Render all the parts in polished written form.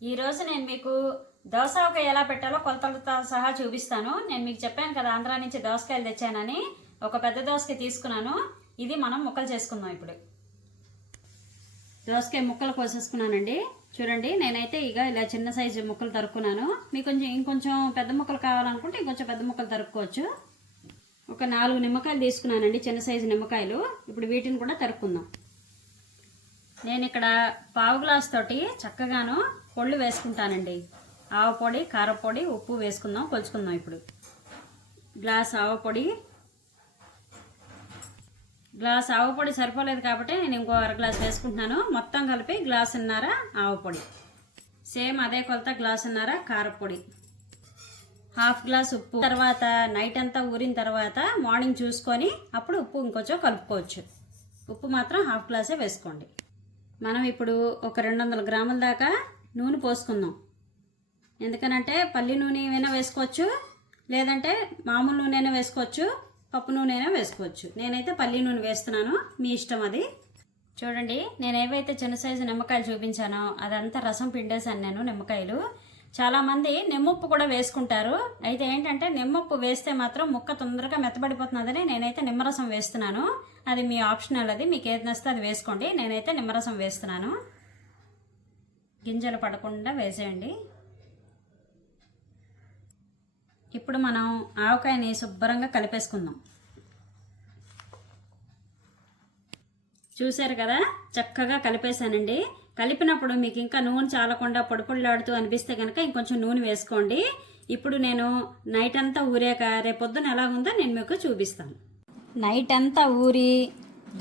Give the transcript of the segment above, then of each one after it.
ఈరోజు నేను మీకు దోసకాయ ఎలా పెట్టాలో కొలతలతో సహా చూపిస్తాను. నేను మీకు చెప్పాను కదా ఆంధ్రా నుంచి దోసకాయలు తెచ్చానని. ఒక పెద్ద దోసకాయ తీసుకున్నాను. ఇది మనం ముక్కలు చేసుకుందాం. ఇప్పుడు దోసకాయ ముక్కలు కోసేసుకున్నానండి. చూడండి, నేనైతే ఇలా చిన్న సైజు ముక్కలు తరుక్కున్నాను. మీకు ఇంకొంచెం పెద్ద ముక్కలు కావాలనుకుంటే ఇంకొంచెం పెద్ద ముక్కలు తరుక్కోవచ్చు. ఒక 4 నిమ్మకాయలు తీసుకున్నానండి, చిన్న సైజు నిమ్మకాయలు. ఇప్పుడు వీటిని కూడా తరుక్కుందాం. నేను ఇక్కడ పావు గ్లాస్ తోటి చక్కగాను పొళ్ళు వేసుకుంటానండి. ఆవ పొడి, కారపొడి, ఉప్పు వేసుకుందాం, కొలుచుకుందాం. ఇప్పుడు గ్లాస్ ఆవ పొడి సరిపోలేదు కాబట్టి నేను ఇంకో అర గ్లాస్ వేసుకుంటున్నాను. మొత్తం కలిపి గ్లాసున్నర ఆవ పొడి, సేమ్ అదే కొలత గ్లాసున్నర కారపొడి, హాఫ్ గ్లాస్ ఉప్పు. తర్వాత నైట్ అంతా ఊరిన తర్వాత మార్నింగ్ చూసుకొని అప్పుడు ఉప్పు ఇంకొంచెం కలుపుకోవచ్చు. ఉప్పు మాత్రం హాఫ్ గ్లాసే వేసుకోండి. మనం ఇప్పుడు ఒక 200 గ్రాముల దాకా నూనె పోసుకుందాం. ఎందుకనంటే పల్లి నూనె అయినా వేసుకోవచ్చు, లేదంటే మామూలు నూనె అయినా వేసుకోవచ్చు, పప్పు నూనె అయినా వేసుకోవచ్చు. నేనైతే పల్లి నూనె వేస్తున్నాను, మీ ఇష్టం అది. చూడండి, నేను ఏవైతే చిన్న సైజు నిమ్మకాయలు చూపించానో అదంతా రసం పిండేశాను నేను. నిమ్మకాయలు చాలామంది నిమ్మప్పు కూడా వేసుకుంటారు. అయితే ఏంటంటే నిమ్మప్పు వేస్తే మాత్రం ముక్క తొందరగా మెత్తబడిపోతున్నదని నేనైతే నిమ్మరసం వేస్తున్నాను. అది మీ ఆప్షనల్, అది మీకు ఏది నచ్చితే అది వేసుకోండి. నేనైతే నిమ్మరసం వేస్తున్నాను. గింజలు పడకుండా వేసేయండి. ఇప్పుడు మనం ఆవకాయని శుభ్రంగా కలిపేసుకుందాం. చూసారు కదా, చక్కగా కలిపేశానండి. కలిపినప్పుడు మీకు ఇంకా నూనె చాలకుండా పొడిపొడిలాడుతూ అనిపిస్తే కనుక ఇంకొంచెం నూనె వేసుకోండి. ఇప్పుడు నేను నైట్ అంతా ఊరాక రేపొద్దున ఎలా ఉందో నేను మీకు చూపిస్తాను. నైట్ అంతా ఊరి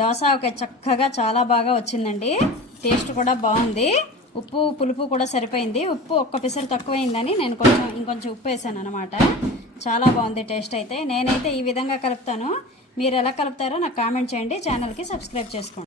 దోసకాయ చక్కగా చాలా బాగా వచ్చిందండి. టేస్ట్ కూడా బాగుంది. ఉప్పు పులుపు కూడా సరిపోయింది. ఉప్పు ఒక్క పిసరు తక్కువైందని నేను ఇంకొంచెం ఉప్పు వేసాను అనమాట. చాలా బాగుంది టేస్ట్ అయితే. నేనైతే ఈ విధంగా కలుపుతాను. మీరు ఎలా కలుపుతారో నాకు కామెంట్ చేయండి. ఛానల్కి సబ్స్క్రైబ్ చేసుకోండి.